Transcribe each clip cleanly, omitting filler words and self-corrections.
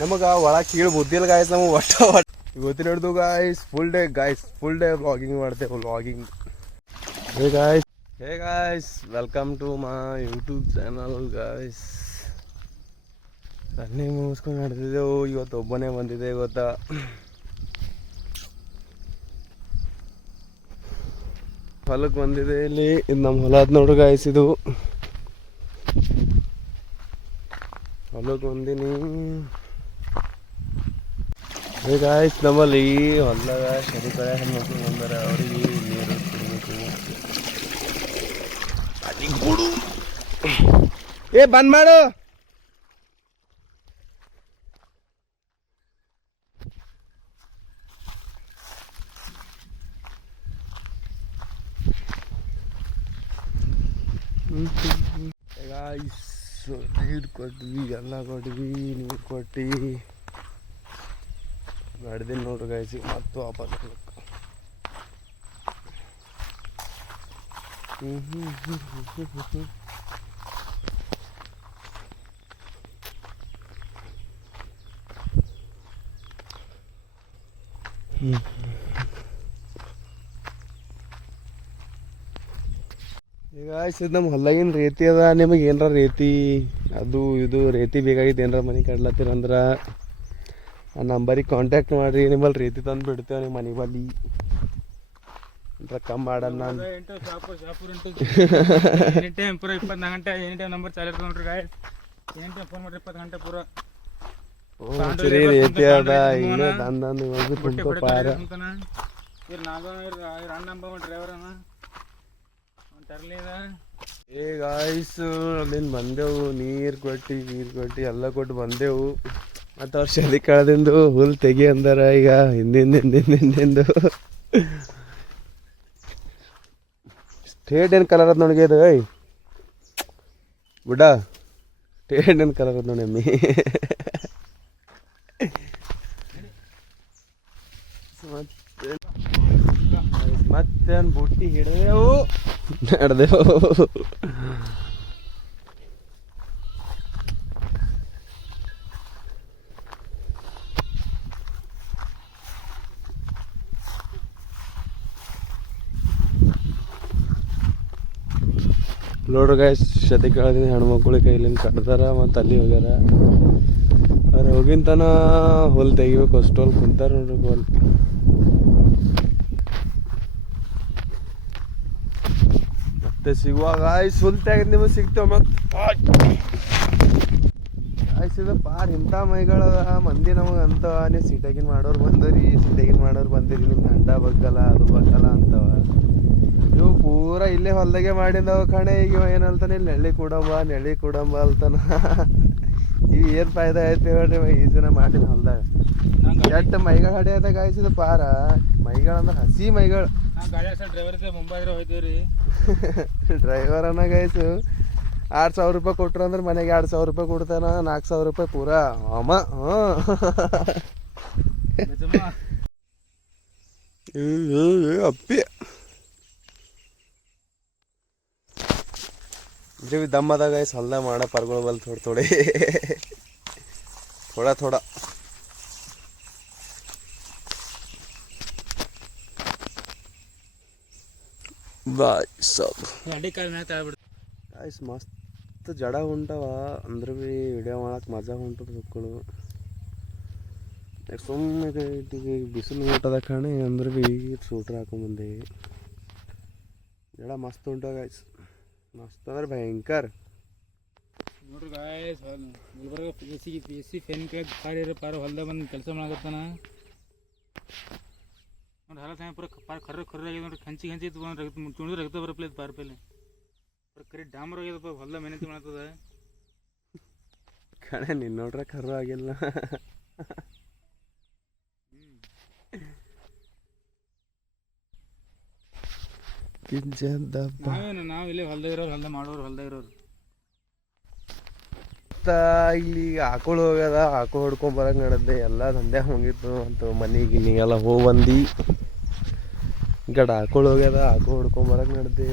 ನಮಗೆ ಒಳಗೆ ಕೀಳು ಬುದ್ಧಿಲ್ಲ ಗಾಯ್ಸ್. ನಮಗೆ ಇವತ್ತಿನ ಹಿಡ್ದು ಗಾಯ್ಸ್ ಫುಲ್ ಡೇ ವ್ಲಾಗಿಂಗ್ ಮಾಡ್ತೇವೆ. Vlogging hey guys welcome to my YouTube channel guys. Running ಮುಗಿಸ್ಕೊಂಡು ನಡೆದಿದ್ದೆವು. ಇವತ್ತು ಒಬ್ಬನೇ ಬಂದಿದೆ. ಇವತ್ತು ಹೊಲಕ್ಕೆ ಬಂದಿದೆ. ಇಲ್ಲಿ ಇದು ನಮ್ಮ ಹೊಲ ಅದ್ ನೋಡ್ರಿ ಗಾಯ್ಸ್. ಇದು ಹೊಲಕ್ಕೆ ಬಂದೀನಿ. ಹೇ ಗಾಯ್ಸ್ ನಮ್ಮಲ್ಲಿ ಹೊಲದಾಗ ಶರಿ ಕಡೆ ಹೆಣ್ಮಕ್ಳು ಬಂದಾರೆ. ಅವ್ರಿಗೆ ನೀರು ಕುಡಿಬೇಕು. ಏ ಬಂದ್ ಮಾಡು. ನೀರು ಕೊಟ್ವಿ, ಎಲ್ಲ ಕೊಟ್ವಿ, ನೀರು ಕೊಟ್ಟು ನಡೆದಿನ ನೋಡ್ರಿ ಗಾಯ್ಸಿ. ಮತ್ತು ವಾಪಸ್ ಈಗ ಇದು ನಮ್ಮ ಹೊಲ್ಲಾಗಿನ ರೇತಿ ಅದ. ನಿಮಗೆ ಏನರ ರೇತಿ ಅದು ಇದು ರೇತಿ ಬೇಕಾಗಿತ್ತು ಏನರ ಮನೆ ಕಡ್ಲತ್ತೀರಂದ್ರೆ ಆ ನಂಬರಿಗೆ ಕಾಂಟ್ಯಾಕ್ಟ್ ಮಾಡಿರಿ. ನಿಮ್ಮಲ್ಲಿ ರೇತಿ ತಂದು ಬಿಡ್ತೇವೆ ನಿಮ್ಮ ಮನೆ ಬಲ್ಲಿ. ಕಮ್ಮಿ ಮಾಡೋಣ. ನಾನು ಎನಿ ಟೈಮ್ ಪೂರ 24 ಗಂಟೆ ಎನಿ ಟೈಮ್ ನಂಬರ್ ಚಾಲು ಇರ್ತದೆ ನೋಡ್ರಿ ಗಾಯ್ಸ್. ಎನಿ ಟೈಮ್ ಫೋನ್ ಮಾಡಿರಿ 20 ಗಂಟೆ ಪೂರ. ಸರಿ ರೇತಿ ಅದ ಈಗ ತಂದು ಹೋಗಿ ತುಂಬ ಪಾರ. ಏ ಗಾಯ್ಸ್ ಅಲ್ಲಿಂದ ಬಂದೆವು. ನೀರು ಕೊಟ್ಟು ಎಲ್ಲ ಕೊಟ್ಟು ಬಂದೆವು. ಮತ್ತು ಅವ್ರು ಶದಿ ಕಳೆದಿಂದು ಹುಲ್ ತೆಗಿ ಅಂದಾರ. ಈಗ ಹಿಂದಿಂದು ಸ್ಟೇಟ್ ಏನು ಕಲರ್ ಅದ ನೋಡಿ. ಅದು ಐ ಬುಡ ಸ್ಟೇಟ್ ಏನು ಕಲರ್ ಅದ ನೋಡಿ ಅಮ್ಮಿ. ಮತ್ತೇನು ಬುಟ್ಟಿ ಹಿಡಿದೆವು ನಡೆದೆವು. ನೋಡ್ರಿ ಗಾಯ್ಸ್ ಶತಿ ಕೇಳದಿಂದ ಹೆಣ್ಮಕ್ಳಿಗೆ ಕೈಲಿಂದ ಕಟ್ದಾರ. ಮತ್ತು ಅಲ್ಲಿ ಹೋಗ್ಯಾರ. ಅವ್ರು ಹೋಗಿನ ತನ ಹುಲ್ ತೆಗಿಬೇಕು. ಅಷ್ಟು ಹೊಲ್ ಕುಂತಾರ ನೋಡ್ರಿ. ಹೊಲ್ ಮತ್ತೆ ಸಿಗುವ ಗಾಯ್ಸ್. ಹುಲ್ ತೆಗೆದು ನಿಮಗೆ ಸಿಗ್ತೇವೆ. ಮತ್ತು ಗಾಯ್ಸ್ ಇದು ಪಾರ್ ಇಂಥ ಮೈಗಳದ ಮಂದಿ ನಮಗೆ ಅಂತವ. ನೀವು ಸಿಟಿಯಾಗಿನ ಮಾಡೋರು ಬಂದರಿ, ಬಂದಿರಿ. ನಿಮ್ಗೆ ಅಂಡ ಬಗ್ಗಲ್ಲ ಅದು ಬಗ್ಗಲ್ಲ ಅಂತವ. ಇವು ಪೂರ ಇಲ್ಲೇ ಹೊಲ್ದಾಗೆ ಮಾಡಿದವ ಕಣೆ. ಈಗ ಏನಂತಾನೆ ಇಲ್ಲಿ ನೆಳ್ಳಿ ಕೊಡಂಬ ಅಲ್ತಾನ. ಇವು ಏನು ಫಾಯ್ದ ಆಯ್ತು ಹೇಳ್ರಿ. ಈಸಿನ ಮಾಡಿದ ಹೊಲ್ದಾಗ ಎಷ್ಟು ಮೈಗಳು ಹಡಿಯದ ಗಾಯ್ಸಿದ ಪಾರ. ಮೈಗಳಂದ್ರೆ ಹಸಿ ಮೈಗಳು. ಡ್ರೈವರ್ ಅನ್ನ ಗಾಯ್ಸು 8,000 ರೂಪಾಯಿ ಕೊಟ್ರು ಅಂದ್ರೆ ಮನೆಗೆ 2,000 ರೂಪಾಯಿ ಕೊಡ್ತಾನ. 4,000 ರೂಪಾಯಿ ಪೂರಾ ಅಮ್ಮ. ಅಪ್ಪಿ भी दम अदा गाइस. हल्दा माड़ा परगोल बल थोड़े थोड़ा बाय सब गाइस मस्त जड़ा उंटव. अंद्र भी विडियो ಮಾಡಕ್ಕೆ ಮಜಾ ಉಂಟು ಮಕ್ಕಳು. ಸುಮ್ಮನೆ ಬಿಸಿಲು ಉಂಟದ ಕಣೆ. ಅಂದ್ರೆ भी ಸೂಟ್ರ್ ಹಾಕೊಂಬಂದೆ. ಜಡ ಮಸ್ತ್ ಉಂಟು ಗಾಯ್ಸ್. ಮಸ್ತ್ ಅಂದ್ರೆ ಭಯಂಕರ ನೋಡ್ರಿ ಗಾಯ್ಸ್. ಗುಲ್ಬರ್ಗ ಎಸಿ ಫ್ಯಾನ್ ಕೆಳಗೆ ಪಾರ ಹೊಲ್ದಾಗ ಬಂದು ಕೆಲಸ ಮಾಡಕತ್ತಾನ ನೋಡಿ. ಹೊಲ ಸಮಯ ಪೂರ ಕರ್ರ ಆಗಿದೆ ನೋಡ್ರಿ. ಹಂಚಿ ಚುಣಿದ್ರೆ ರಕ್ತ ಬರಪ್ಲೆ ಪಾರ ಪೇಲೆ ಕರಿ ಡಾಮರ್ ಆಗ್ಯದಪ್ಪ. ಹೊಲ್ದ ಮೆಹನತಿ ಮಾಡ್ತದ ಕಣೆ. ನಿನ್ನ ನೋಡ್ರೆ ಕರ್ರ ಆಗಿಲ್ಲ. ನಾವು ಇಲ್ಲಿ ಹೊಲ್ದ ಮಾಡೋರು. ಇಲ್ಲಿ ಆಕಳು ಹೋಗ್ಯದ. ಆಕಳು ಹೊಡ್ಕೊಂಡ್ ಬರಕ್ ನಡೆದೆ. ಎಲ್ಲ ದಂಧೆ ಹೋಗಿತ್ತು ಅಂತ ಮನೆಗೆ ಎಲ್ಲ ಹೋಗಿ ಬಂದು. ಈ ಕಡೆ ಆಕಳು ಹೋಗ್ಯದ. ಆಕಳು ಹೊಡ್ಕೊಂಡ್ ಬರಕ್ ನಡೆದೆ.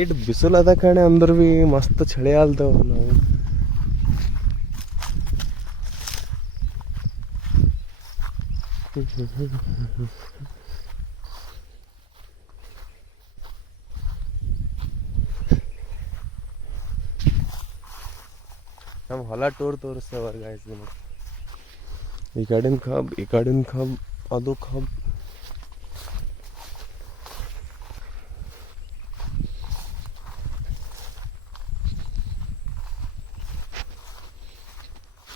ಇಟ್ ಬಿಸಿಲು ಅದ ಕಣೆ. ಅಂದ್ರೆ ಭೀ ಮಸ್ತ್ ಚಳಿ ಆಲ್ತವ. ನಾವು ನಮ್ಮ ಹೊಲ ಟೂರ್ ತೋರಿಸ್ತೇವೆ ಗಾಯ್ಸ್ ನಿಮಗೆ. ಈ ಕಡಿನ ಕಬ್ ಅದು ಕಬ್.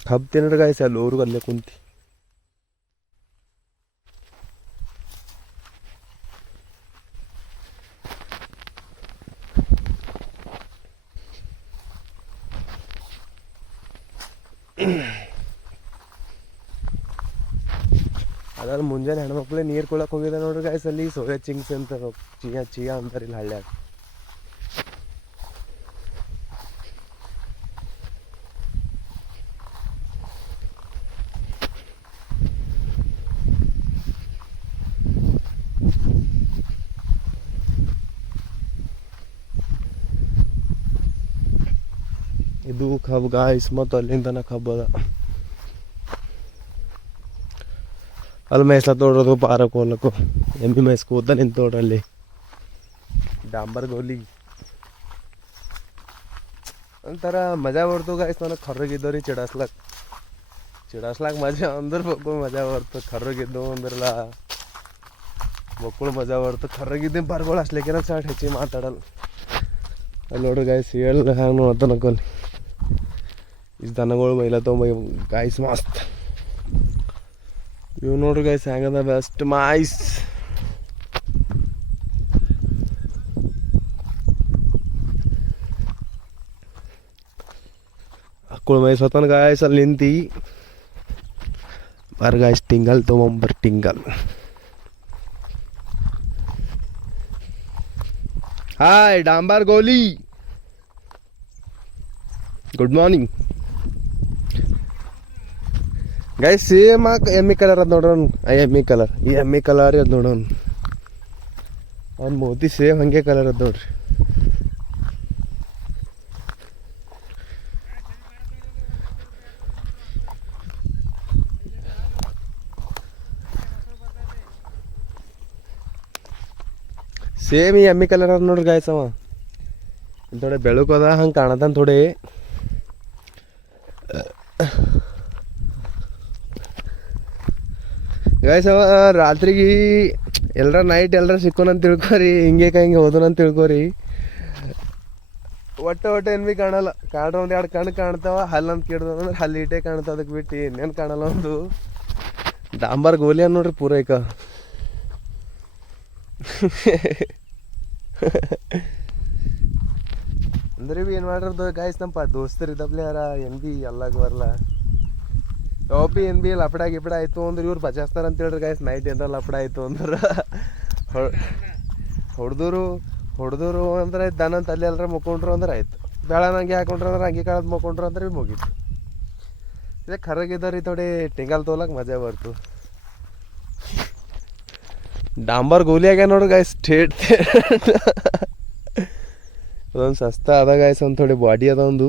ಕಬ್ ತಿನ್ನೋರು ಗಾಯ್ಸ್ ಅಲ್ಲಿ ಊರಿಗೆ ಅಲ್ಲೇ ಕುಂತಿ. ಅದ್ರಲ್ಲಿ ಮುಂಜಾನೆ ಹೆಣ್ಮಕ್ಳು ನೀರು ಕೊಳಕ್ಕೆ ಹೋಗಿದ್ದೆ ನೋಡ್ರಿ ಗಾಯ್ಸ್. ಅಲ್ಲಿ ಸೋಯಾ ಚಿಂಗ್ಸ್ ಅಂತ ಚಿಯಾ ಅಂತಾರೆ ಇಲ್ಲಿ ಹಳ್ಳ್ಯಾಗ. ಇದು ಕಬ್ ಗಾಯ್ಸ್, ಮತ್ತು ಅಲ್ಲಿಂದ ಕಬ್ ಅದ. ಅಲ್ಲಿ ಮೇಯ್ಸ್ಲತ್ ನೋಡ್ರದು ಪಾರಕ್ಕೆ ಹೋಗ್ಲಕ್ಕು. ಎಮ್ಮಿ ಮೇಯ್ಸ್ಕೋತ ನಿಂತು ನೋಡ್ರಿ ಅಲ್ಲಿ ಡಾಂಬರ್ ಗೋಲಿ. ಒಂಥರ ಮಜಾ ಬರ್ತು ಗಾಯ್ಸ್. ನನಗೆ ಕರ್ರಗಿದ್ದವ್ರಿ ಚಿಡಾಸ್ಲಾಕ್ ಮಜಾ ಅಂದ್ರೆ ಮಕ್ಕಳು ಮಜಾ ಬರ್ತು. ಕರ್ರಗಿದ್ದು ಅಂದ್ರಲ್ಲ ಮಕ್ಕಳು ಮಜಾ ಬರ್ತು. ಕರ್ರಗಿದ್ದ ಪಾರ್ಗಳು ಅಸ್ಲಿಕ್ಕೆ ಸ್ಟಾರ್ಟ್ ಹೆಚ್ಚಿಗೆ ಮಾತಾಡಲ್ಲ. ಅಲ್ಲಿ ನೋಡ್ರಿ ಗಾಯ್ಸ್ ಹೇಳ ಹ್ಯಾಂಗ ನೋಡ್ತಾನಕ್ಕಲ್ಲಿ ಇಷ್ಟು ದನಗಳು ಮೈಲತ್ತವ ಗಾಯ್ಸ್ ಮಸ್ತ್. ಇವು ನೋಡ್ರಿ ಗಾಯ್ಸ್ ಹೆಂಗದ ಬೆಸ್ಟ್ ಮಾಯ್ಸ್. ಅಕ್ಕಳು ಮೈಸೋತನ ಗಾಯ್ಸ್ ಅಲ್ಲಿ ನಿಂತಿ ಬರ್ ಗಾಯ್ಸ್ ಟಿಂಗಲ್ ತೊಗೊಂಬರ್ ಟಿಂಗಲ್. ಹಾಯ್ ಡಾಂಬರ್ ಗೋಲಿ, ಗುಡ್ ಮಾರ್ನಿಂಗ್ ಗೈಸ್. ಸೇಮ್ ಎಮ್ಮಿ ಕಲರ್ ಅದ ನೋಡ್ರಿ. ಎಮ್ಮಿ ಕಲರ್, ಈ ಎಮ್ಮಿ ಕಲರ್ ಅದ ನೋಡೋಣ. ಅವ್ನ ಮೋತಿ ಸೇಮ್ ಹಂಗೆ ಕಲರ್ ಅದ ನೋಡ್ರಿ. ಸೇಮ್ ಈ ಎಮ್ಮಿ ಕಲರ್ ಅದ ನೋಡ್ರಿ ಗಾಯ್ಸ್. ಅವ ಥೋಡೆ ಬೆಳಕದ ಹಂಗೆ ಕಾಣತಾನ ಥೋಡೆ. ಗಾಯ್ಸ್ ಅವ ರಾತ್ರಿಗೆ ಎಲ್ಲರ ನೈಟ್ ಎಲ್ಲರ ಸಿಕ್ಕೋನಂತ ತಿಳ್ಕೊರಿ. ಹಿಂಗೆ ಹೋದನಂತ ತಿಳ್ಕೊರಿ. ಒಟ್ಟು ಏನು ಭೀ ಕಾಣಲ್ಲ. ಕಾಣ್ರ ಒಂದು 2 ಕಣ್ಣು ಕಾಣ್ತಾವ. ಹಲ್ಲು ಅಂತ ಕೇಳ್ದ ಅಂದ್ರೆ ಹಲ್ಲು ಇಟೇ ಕಾಣ್ತಾವ. ಅದಕ್ಕೆ ಬಿಟ್ಟು ಇನ್ನೇನು ಕಾಣಲ್ಲ. ಒಂದು ಡಾಂಬರ್ ಗೋಲಿ ಅನ್ ನೋಡ್ರಿ ಪೂರೈಕ. ಅಂದ್ರೆ ಭೀ ಏನು ಮಾಡಿರೋದು ಗಾಯ್ಸ್, ನಮ್ಮ ದೋಸ್ತರು ಇದ್ದಪ್ಲೆ ಯಾರ ಏನು ಭೀ ಎಲ್ಲಾಗ ಬರಲ್ಲ. ಯಾವಪ್ಪಿ ಏನು ಭೀ ಲಪಡ ಗಿಪಡ ಆಯಿತು ಅಂದ್ರೆ ಇವ್ರು ಬಚಾಸ್ತಾರ ಅಂತ ಹೇಳ್ರಿ ಗಾಯ್ಸ್. ನೈಟ್ ಏನಾರ ಲಪಡ ಆಯಿತು ಅಂದ್ರೆ ಹೊಡೆದೂರು ಅಂದ್ರೆ ದನ ಅಂತ ಅಲ್ಲಿ ಎಲ್ಲರ ಮುಕ್ಕೊಂಡ್ರು ಅಂದ್ರೆ ಆಯ್ತು. ಬೇಡ ನಂಗೆ ಹಾಕೊಂಡ್ರು ಅಂದ್ರೆ ಹಂಗೆ ಕಾಳದ್ ಮುಕ್ಕೊಂಡ್ರು ಅಂದ್ರೆ ಭೀ ಮುಗೀತು. ಇದೇ ಕರ್ರಗಿದ್ದವ್ರಿ ಥೋಡೆ ಟಿಂಗಲ್ ತೋಲಕ್ಕೆ ಮಜಾ ಬರ್ತು. ಡಾಂಬರ್ ಗೋಲಿ ಆಗ್ಯ ನೋಡ್ರಿ ಗಾಯ್ಸ್ ಸ್ಟೇಟ್. ಅದೊಂದು ಸಸ್ತಾ ಅದ ಗಾಯ್ಸ್. ಒಂದು ಥೋಡೆ ಬಾಡಿ ಅದ ಒಂದು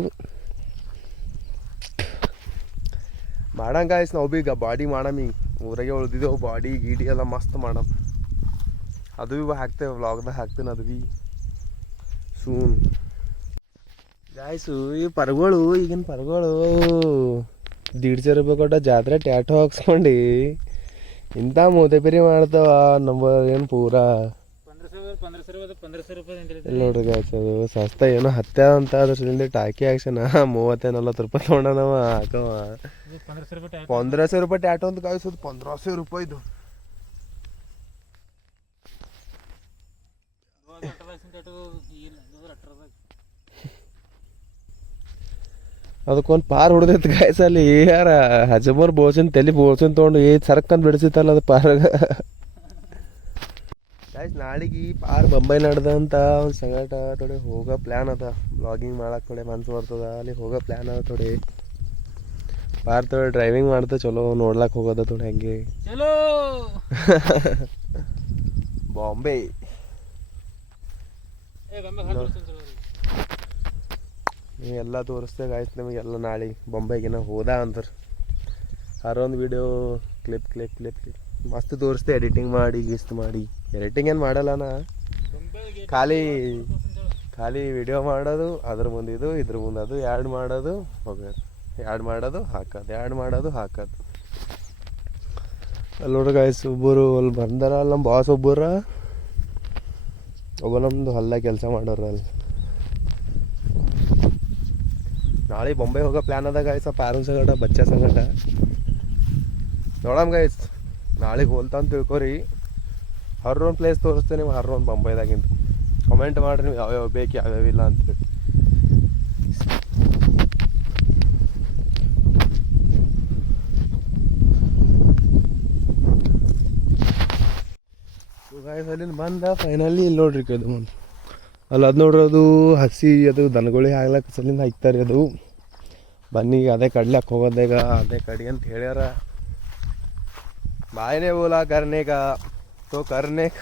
ಮಾಡಂಗ ಗಾಯ್ಸ್. ನಾವು ಭೀ ಈಗ ಬಾಡಿ ಮಾಡಮಿ. ಊರಾಗೆ ಉಳ್ದಿದ್ದೆವು ಬಾಡಿ ಗೀಡಿ ಎಲ್ಲ ಮಸ್ತ್ ಮಾಡಮ್. ಅದು ಭೀ ಹಾಕ್ತೇವೆ ವ್ಲಾಗ್ದಾಗ ಹಾಕ್ತೇನೆ. ಅದು ಭೀ ಸೂನ್ ಗಾಯ್ಸು. ಈ ಪರ್ಗಳು ಈಗಿನ ಪರ್ಗಳು 150 ರೂಪಾಯಿ ಕೊಟ್ಟ ಜಾತ್ರೆ ಟ್ಯಾಟೋ ಹಾಕ್ಸ್ಕೊಂಡು ಇಂಥ ಮೂದೆಪೇರಿ ಮಾಡ್ತಾವ. ನಂಬರ್ ಏನು ಪೂರಾ 1500 ರೂಪಾಯಿ ನೋಡ್ರಿ ಗಾಯ್ಸ್. ಅದು ಸಸ್ತ ಏನೋ ಹತ್ತೆ ಅಂತ ಅದ್ರಿಂದ ಟಾಕಿ ಆಕ್ಷನ್ 30-40 ರೂಪಾಯಿ ತೊಗೊಂಡನವ ಹಾಕವ. 1500 ರೂಪಾಯಿ ಟ್ಯಾಟೋ ಅಂತ ಗಾಯ್ಸೋದು. 1500 ರೂಪಾಯಿದು. ಅದಕ್ಕೊಂದು ಪಾರ್ ಹೊಡೆದೈತೆ ಗಾಯ್ಸ್. ಅಲ್ಲಿ ಯಾರ ಹಜಮರ್ ಬೋಳ್ಸಿನ ತಲೆ ಬೋಳ್ಸಿನ ತೊಗೊಂಡು ಸರ್ಕಂದು ಬಿಡಿಸಿತ್ತಲ್ಲ ಅದು ಪಾರಾಗ ಗಾಯ್ಸ್. ನಾಳೆಗೆ ಪಾರ್ ಬಂಬೈ ನಡ್ದಂತ ಒಂದು ಸಂಗಟ ಥೋಡೆ ಹೋಗೋ ಪ್ಲ್ಯಾನ್ ಅದ. ಬ್ಲಾಗಿಂಗ್ ಮಾಡಕ್ಕೆ ಥೋಡೆ ಮನ್ಸು ಬರ್ತದ. ಅಲ್ಲಿ ಹೋಗೋ ಪ್ಲ್ಯಾನ್ ಅದ. ಥೋಡೆ ಪಾರ್ ಥೋಡೆ ಡ್ರೈವಿಂಗ್ ಮಾಡ್ತಾ ಚಲೋ ನೋಡ್ಲಕ್ಕೆ ಹೋಗೋದ ಥೋಡೆ ಹಂಗೆ ಚಲೋ. ಬಾಂಬೆ ಎಲ್ಲ ತೋರಿಸ್ತೇವೆ ಗಾಯ್ಸ್ ನಿಮಗೆಲ್ಲ. ನಾಳೆ ಬೊಂಬೈಗೆ ಹೋದ ಅಂದ್ರೆ ಒಂದು ವಿಡಿಯೋ ಕ್ಲಿಪ್ ಮಸ್ತ್ ತೋರಿಸ್ತೆ ಎಡಿಟಿಂಗ್ ಮಾಡಿ ಗಿಸ್ಟ್ ಮಾಡಿ. ಎಡಿಟಿಂಗ್ ಏನು ಮಾಡಲ್ಲನ, ಖಾಲಿ ವಿಡಿಯೋ ಮಾಡೋದು, ಅದ್ರ ಮುಂದೆ ಇದು ಇದ್ರ ಮುಂದೆ ಅದು ಆ್ಯಡ್ ಮಾಡೋದು ಹೋಗೋದು, ಆ್ಯಡ್ ಮಾಡೋದು ಹಾಕೋದು. ಅಲ್ಲಿ ನೋಡ್ರಿ ಗಾಯ್ಸ್, ಒಬ್ಬರು ಅಲ್ಲಿ ಬಂದಾರ, ಅಲ್ಲಿ ನಮ್ಮ ಬಾಸ್ ಒಬ್ಬ ನಮ್ಮದು ಹೊಲ್ದಾಗ ಕೆಲಸ ಮಾಡೋರು ಅಲ್ಲಿ. ನಾಳೆ ಬೊಂಬೆ ಹೋಗೋ ಪ್ಲ್ಯಾನ್ ಅದ ಗಾಯ್ಸ್, ಆ ಪಾರುನ್ ಸಂಗಟ ಬಚ್ಚ ಸಂಗಟ ನೋಡಮ್ ಗಾಯ್ಸ್. ನಾಳೆಗೆ ಹೋಲ್ತಾ ಅಂತ ತಿಳ್ಕೊರಿ. ಹರ್ರೊಂದು ಪ್ಲೇಸ್ ತೋರಿಸ್ತೇನೆ ನೀವು, ಹರ್ರೊಂದು ಬೊಂಬೈದಾಗಿಂದು. ಕಮೆಂಟ್ ಮಾಡಿರಿ ನೀವು ಯಾವ್ಯಾವ ಬೇಕು ಯಾವ್ಯಾವಿಲ್ಲ ಅಂತೇಳಿ. ಗಾಯ್ಸ್ ಅಲ್ಲಿಂದ ಬಂದ ಫೈನಲಿ ಇಲ್ಲಿ ನೋಡ್ರಿ ಅದು ಮುಂದೆ ಅಲ್ಲಿ ಅದು ನೋಡ್ರಿ, ಅದು ಹಸಿ ಅದು ದನಗಳಿಗೆ ಹಾಕ್ಲಕ್ಕ ಸಲಿಂದ ಹಾಕ್ತಾರೆ. ಅದು ಬನ್ನಿ ಅದೇ ಕಡ್ಲಕ್ಕೆ ಹೋಗೋದಾಗ ಅದೇ ಕಡಿ ಅಂತ ಹೇಳ್ಯಾರ. ಬಾಯ್ನೇ ಬೋಲಾ ಕರ್ನೇಕ ತೋ ಕರ್ನೇಕ.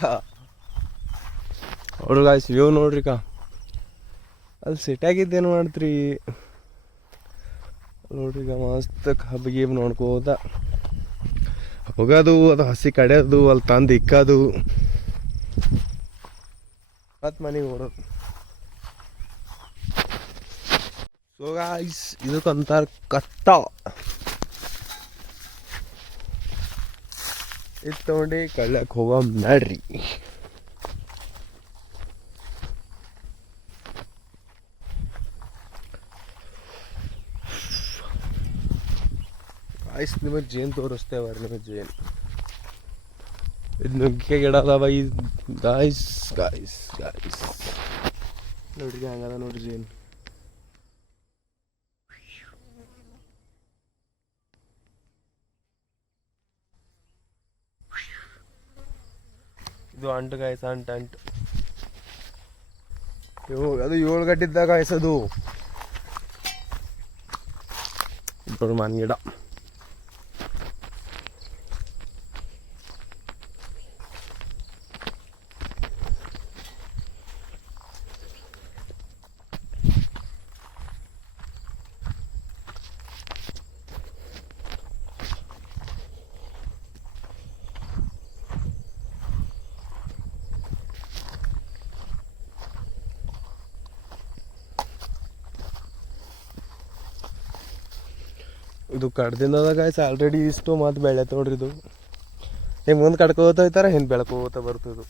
ನೋಡ್ರಿ ಗಾಯ್ಸ್ ವ್ಯೂ ನೋಡ್ರಿ ಅಲ್ಲಿ ಸಿಟ್ಟಾಗಿದ್ದೇನು ಮಾಡ್ತ್ರಿ ನೋಡ್ರಿ. ಮಸ್ತ್ ಕಬ್ಬು ಗೀಬ್ ನೋಡ್ಕೋತ ಹೋಗೋದು, ಅದು ಹಸಿ ಕಡಿಯೋದು, ಅಲ್ಲಿ ತಂದು ಇಕ್ಕೋದು, ಮತ್ತು ಮನೆಗೆ ಓಡೋದು. ಸೊ ಗಾಯ್ಸ್ ಇದಕ್ಕಂತಾರ ಕಟ್ಟ. ಇದು ತೊಗೊಂಡು ಕಳ್ಳಕ್ಕೆ ಹೋಗೋ ನಡ್ರಿ. ಗಾಯ್ಸ್ ನಿಮಗೆ ಜೇನು ತೋರಿಸ್ತೇವೆ, ನಿಮಗೆ ಜೇನು ಇದು ನುಗ್ಗೆ ಗಿಡ ಅದಾವ ಈ ಗಾಯ್ಸ್. ನೋಡ್ರಿ ಹಂಗದ ನೋಡ್ರಿ ಜೇನು. ಇದು ಅಂಟು ಗಾಯ್ಸ್, ಅಂಟು ಅದು 7 ಗಂಟೆದ್ದಾಗ ಗಾಯ್ಸದು ಇಬ್ಬರು ಮಾನ್ ಗಿಡ. ಇದು ಕಡ್ದಿಂದ ಗಾಯ್ಸ್ ಆಲ್ರೆಡಿ ಇಷ್ಟು ಮತ್ತು ಬೆಳೆ ನೋಡ್ರಿ. ಇದು ಹಿಂಗೆ ಮುಂದೆ ಕಡ್ಕೋತ ಹೋಗ್ತಾರೆ, ಹಿಂದೆ ಬೆಳ್ಕೋತ ಬರ್ತದು.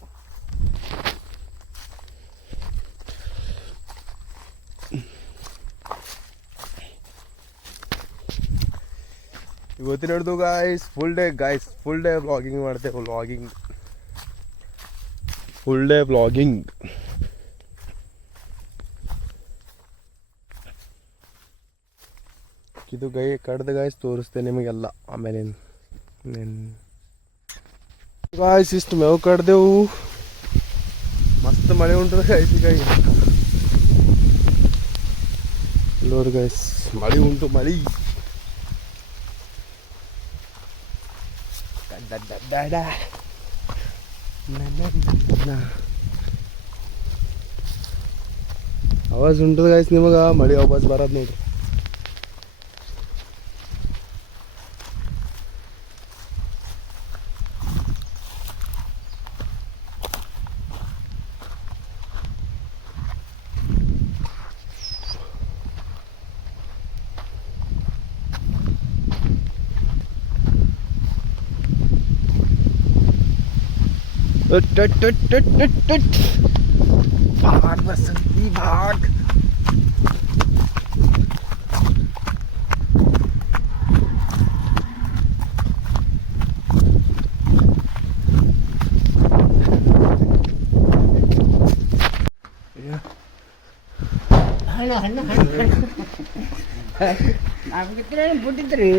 ಇವತ್ತಿನ ಹಿಡ್ದು ಗಾಯ್ಸ್ ಫುಲ್ ಡೇ ವ್ಲಾಗಿಂಗ್ ಮಾಡ್ತೇವೆ. Full day vlogging. ಇದು ಕಡ್ದು ಗಾಯ್ಸ್ ತೋರಿಸ್ತೇನೆ ನಿಮಗೆಲ್ಲ ಆಮೇಲೆ. ಗಾಯ್ಸ್ ಇಷ್ಟು ಮೇವು ಕಡ್ದೆವು, ಮಸ್ತ್ ಮಳೆ ಉಂಟು ಗಾಯ್ಸ್. ಈಗ ನೋಡಿ ಗಾಯ್ಸ್ ಮಳೆ ಉಂಟು, ಮಳೆ ಆವಾಜ್ ಉಂಟದ ಗಾಯ್ಸ್ ನಿಮಗೆ, ಮಳೆ ಆವಾಜ್ ಬರೋದು ನೋಡ್ರಿ. भाग बसंती भाग. ನಮ್ಗಿದ್ರೆ ಬಿಟ್ಟಿದ್ರಿ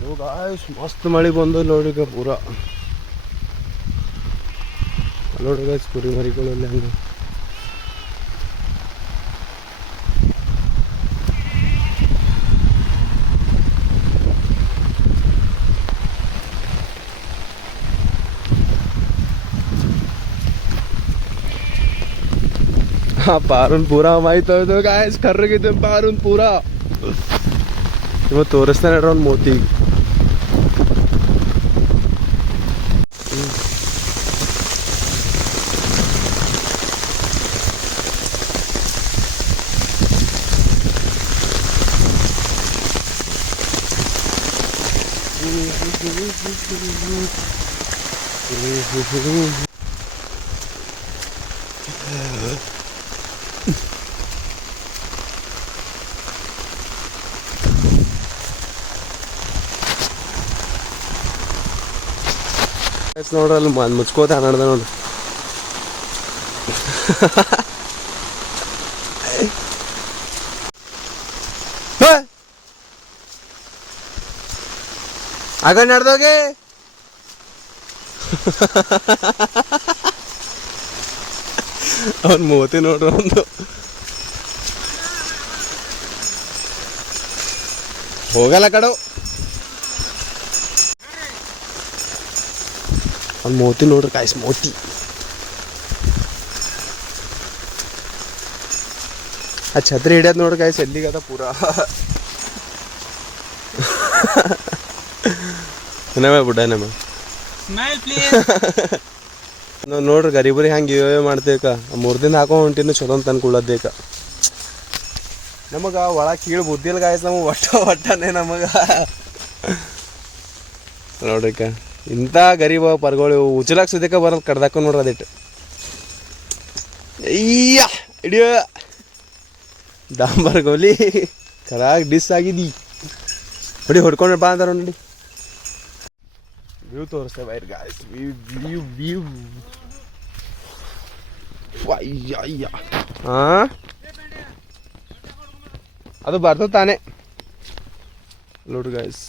ಗಾಯ್ಸ್ ಮಸ್ತ್ ಮಳೆ ಬಂದು ನೋಡ್ರಿಗ ಪೂರ ನೋಡ್ರಿ ಗಾಯ್ಸ್ ಕುರಿ ಮರಿಗಳಲ್ಲಿ ಹಂಗೆ ಪಾರುನ್ ಪೂರ ಮಾಹಿತಿ ಹೋಯ್ತು ಗಾಯ್ಸ್ ಕರ್ರಗಿದ್ದೆ ಪಾರುನ್ ಪೂರ ಇವತ್ತು ತೋರಿಸ್ತಾನೆ ಒಂದು ಮೋತಿ ನೋಡ್ರಲ್ಲಿ ಮುಚ್ಕೋತ ಹನ್ನಡ್ದ ನೋಡ್ರಿ ಆಗ ನಡ್ದೋಗೆ ಅವನ್ ಮೂವತ್ತಿ ನೋಡ್ರಿ ಒಂದು ಹೋಗಲ್ಲ ಕಡೋ ಅವ್ನು ಮೋತಿ ನೋಡ್ರಿ ಕಾಯ್ಸ್ ಮೋತಿ ಆ ಛತ್ರಿ ಹಿಡಿಯೋದು ನೋಡ್ರಿ ಕಾಯ್ಸ್ ಎಲ್ಲಿಗದ ಪೂರ ನಮೇ ಬಿಡ ನಮ ನಾವು ನೋಡ್ರಿ ಗರೀಬರಿ ಹಂಗೆ ಇವೇ ಮಾಡ್ತೇಕ 3 ದಿನ ಹಾಕೋ ಹೊಂಟಿನ ಚಲೋ ಅಂತ ಅನ್ಕೊಳ್ಳೋದೇಕ ನಮಗ ಒಳ ಕೀಳು ಬುದ್ಧಿಲ್ ಗಾಯ್ಸ್ ನಮಗೆ ಒಟ್ಟನೆ ನಮಗ ನೋಡ್ರಿಕ ಇಂಥ ಗರೀಬ ಪರ್ಗಳು ಉಚ್ಚಲಾಕ್ ಸುದಕ್ಕೆ ಬರೋದು ಕಡ್ದಾಕ ನೋಡ್ರಿ ಅದಿಟ್ಟು ಅಯ್ಯ ಹಿಡಿಯೋ ಡಾಂಬರ್ ಗೋಲಿ ಕರಾಗ್ ಡಿಸ್ ಆಗಿದಿ ನೋಡಿ ಹೊಡ್ಕೊಂಡು ಬಾ ಅಂತಾರ ನೋಡಿ ವ್ಯೂ ತೋರಿಸ್ತೇವೆ ಬೈರ್ ಗಾಯ್ಸ್ ವ್ಯೂ ಅಯ್ಯ ಹಾಂ ಅದು ಬರ್ತದೆ ತಾನೇ ನೋಡ್ರಿ ಗಾಯ್ಸ್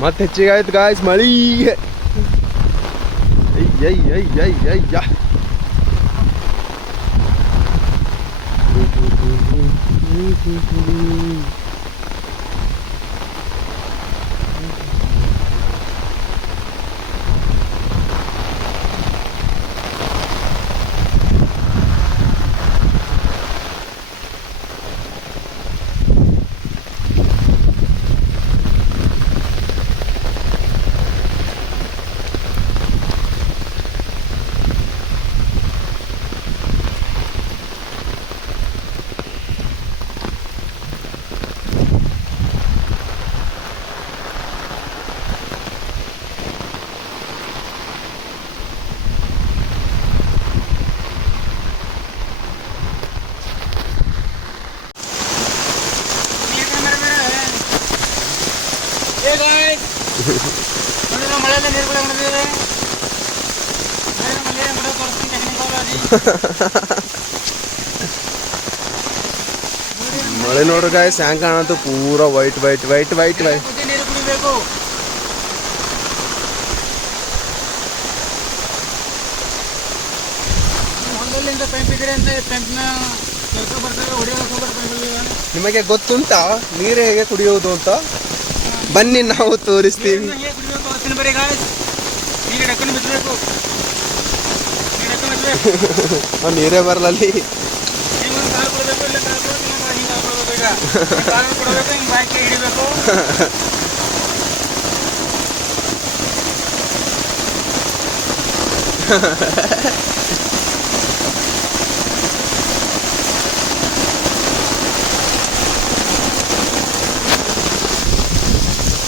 ಮತ್ತೆ ಹೆಚ್ಚಿಗಾಯ್ತು ಗಾಯ್ಸ್ ಮಳಿ ಅಯ್ಯ ಮಳೆ ನೋಡ್ರಿ ಗಾಯ್ಸ್ ಹ್ಯಾಂಗ್ ಕಾಣತ್ತು ಪೂರಾ ವೈಟ್ ನಿಮಗೆ ಗೊತ್ತುಂಟಾ ನೀರು ಹೇಗೆ ಕುಡಿಯೋದು ಅಂತ ಬನ್ನಿ ನಾವು ತೋರಿಸ್ತೀವಿ ನೀರೇ ಬರಲ್ಲ ಅಲ್ಲಿ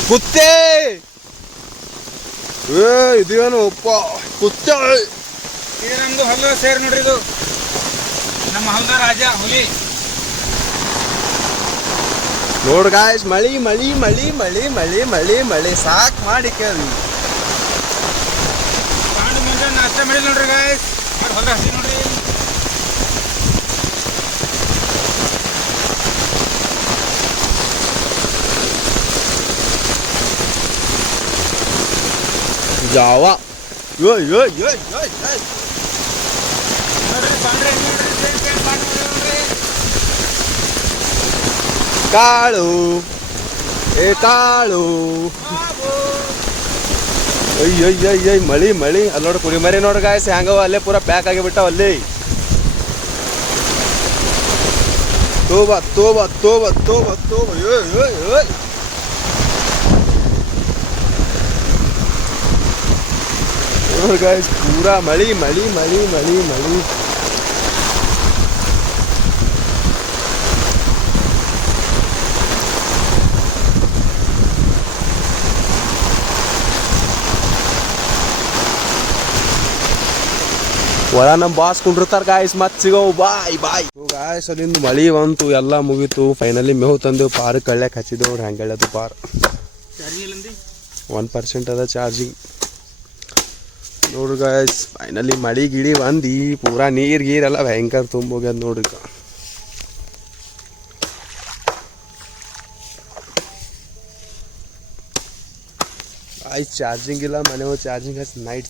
ಕುತ್ತೆ ಇದೇನು ಅಪ್ಪ ಕುತ್ತೆ ಇದು ನಮ್ದು ಹೊಲ ಸೇರ್ ನೋಡ್ರಿ, ಇದು ನಮ್ಮ ಹೊಲದ ರಾಜ ಹುಲಿ. ನೋಡ್ ಗಾಯ್ಸ್, ಮಳಿ ಮಳಿ ಮಳಿ ಮಳಿ ಮಳಿ ಮಳಿ ಮಳಿ ಸಾಕ್ ಮಾಡಿ ಕೇಳಿ. ಪಾಂಡು ಮುಂಜಾನೆ ನಾಷ್ಟ ಮಾಡಿಲ್ಲ ನೋಡ್ರಿ ಗಾಯ್ಸ್, ಮಾಡಿ ಹೊಲ ಹಸಿ ನೋಡ್ರಿ. ಜಾವ ಯೋ ಯೋ ಯೋ ಯೋ ಯೋ. ನೋಡ್ರಿ ಪಾಂಡ್ರೆ ನೋಡ್ರಿ, ನೋಡ್ರಿ ಕಾಳು ಏ ಕಾಳು. ಅಯ್ಯಯ್ಯಯ್ಯ ಮಳಿ ಮಳಿ. ಅಲ್ಲಿ ನೋಡಿ ಕುರಿಮರಿ ನೋಡ್ರಿ ಗಾಯ್ಸ್ ಹೆಂಗವ, ಅಲ್ಲೇ ಪೂರ ಪ್ಯಾಕ್ ಆಗಿಬಿಟ್ಟಾವ ಅಲ್ಲಿ. ತೋಬ ತೋಬ ತೋಬ ತೋಬ ತೋಬ ಯೋ ಯೋ ಯೋ. ನೋಡ್ರಿ ಗಾಯ್ಸ್ ಪೂರಾ ಮಳಿ ಮಳಿ ಮಳಿ ಮಳಿ ಮಳಿ. ಒಳ ನಮ್ಮ ಬಾಸ್ ಕುಂಡಿರ್ತಾರ ಗಾಯ್ಸ್, ಮತ್ ಸಿಗವು ಬಾಯ್ ಬಾಯ್. ಗಾಯ್ಸ್ ಅಲ್ಲಿಂದ ಮಳಿ ಬಂತು, ಎಲ್ಲ ಮುಗೀತು. ಫೈನಲಿ ಮೇವು ತಂದೆವು, ಪಾರ್ ಕಳ್ಳ್ಯಾಕ ಹಚ್ಚಿದೆವು. ಹೆಂಗೆ ಹೇಳೋದು ಪಾರ್ ಚಾರ್ಜಿಂಗ್ ಇಲ್ಲಂದಿ 1% ಅದ ಚಾರ್ಜಿಂಗ್. ನೋಡ್ರಿ ಗಾಯ್ಸ್ ಫೈನಲಿ ಮಳಿ ಗಿಡಿ ಬಂದು ಪೂರಾ ನೀರು ಗೀರೆಲ್ಲ ಭಯಂಕರ ತುಂಬೋಗ್ಯದ ನೋಡ್ರಿ. ಚಾರ್ಜಿಂಗ್ ಇಲ್ಲ, ಮನೆ ಚಾರ್ಜಿಂಗ್ ಹಚ್ಚಿ ನೈಟ್